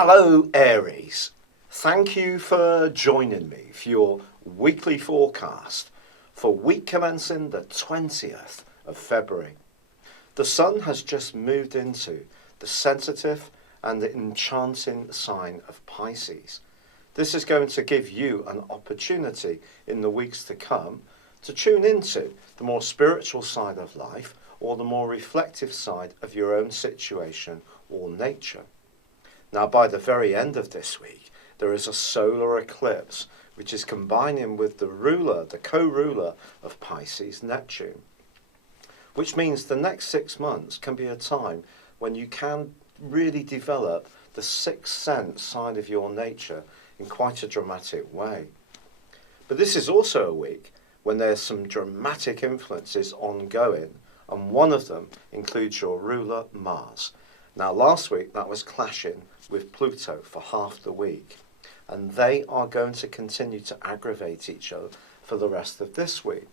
Hello Aries, thank you for joining me for your weekly forecast for week commencing the 20th of February. The Sun has just moved into the sensitive and the enchanting sign of Pisces. This is going to give you an opportunity in the weeks to come to tune into the more spiritual side of life or the more reflective side of your own situation or nature. Now, by the very end of this week, there is a solar eclipse which is combining with the co-ruler of Pisces, Neptune, which means the next 6 months can be a time when you can really develop the sixth sense side of your nature in quite a dramatic way. But this is also a week when there's some dramatic influences ongoing, and one of them includes your ruler, Mars. Now, last week that was clashing with Pluto for half the week, and they are going to continue to aggravate each other for the rest of this week.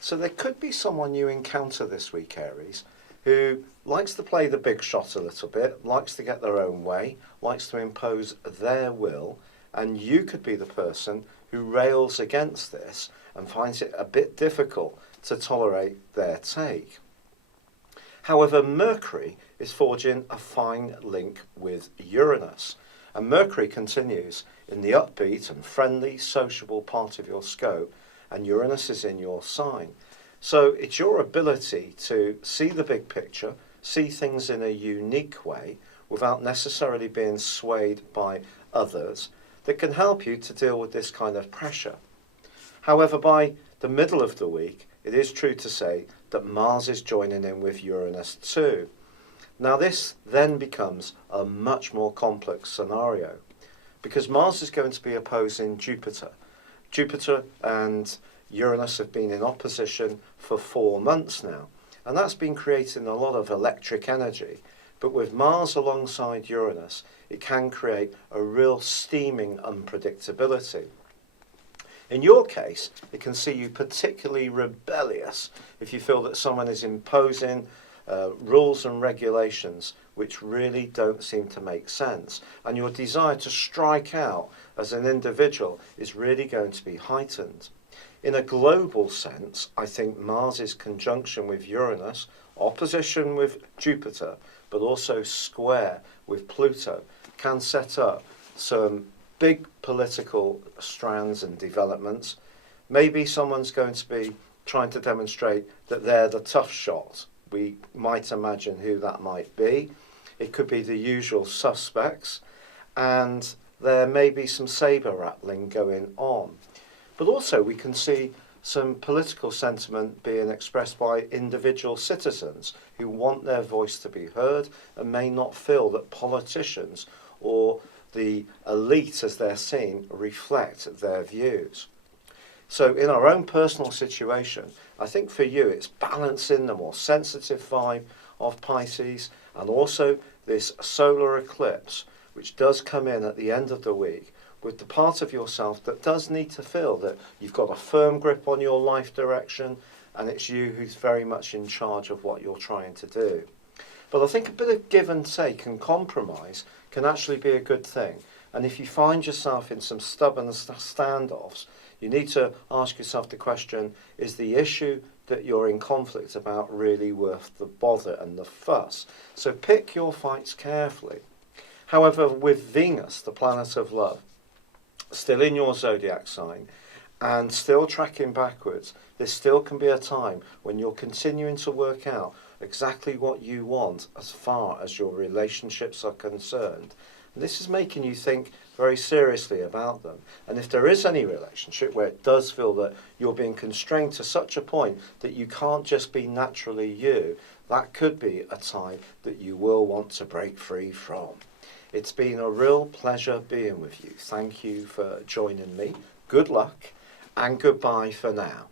So there could be someone you encounter this week, Aries, who likes to play the big shot a little bit, likes to get their own way, likes to impose their will, and you could be the person who rails against this and finds it a bit difficult to tolerate their take. However, Mercury is forging a fine link with Uranus, and Mercury continues in the upbeat and friendly, sociable part of your scope, and Uranus is in your sign. So it's your ability to see the big picture, see things in a unique way, without necessarily being swayed by others, that can help you to deal with this kind of pressure. However, by the middle of the week, it is true to say that Mars is joining in with Uranus too. Now this then becomes a much more complex scenario, because Mars is going to be opposing Jupiter. Jupiter and Uranus have been in opposition for 4 months now, and that's been creating a lot of electric energy. But with Mars alongside Uranus, it can create a real steaming unpredictability. In your case, it can see you particularly rebellious if you feel that someone is imposing rules and regulations which really don't seem to make sense, and your desire to strike out as an individual is really going to be heightened. In a global sense, I think Mars's conjunction with Uranus, opposition with Jupiter, but also square with Pluto, can set up some big political strands and developments. Maybe someone's going to be trying to demonstrate that they're the tough shot. We might imagine who that might be. It could be the usual suspects, and there may be some saber rattling going on. But also we can see some political sentiment being expressed by individual citizens who want their voice to be heard and may not feel that politicians or the elite, as they're seen, reflect their views. So in our own personal situation, I think for you it's balancing the more sensitive vibe of Pisces and also this solar eclipse, which does come in at the end of the week, with the part of yourself that does need to feel that you've got a firm grip on your life direction, and it's you who's very much in charge of what you're trying to do. But I think a bit of give and take and compromise can actually be a good thing. And if you find yourself in some stubborn standoffs, you need to ask yourself the question, is the issue that you're in conflict about really worth the bother and the fuss? So pick your fights carefully. However, with Venus, the planet of love, still in your zodiac sign and still tracking backwards, this still can be a time when you're continuing to work out exactly what you want as far as your relationships are concerned. And this is making you think very seriously about them. And if there is any relationship where it does feel that you're being constrained to such a point that you can't just be naturally you, that could be a time that you will want to break free from. It's been a real pleasure being with you. Thank you for joining me. Good luck and goodbye for now.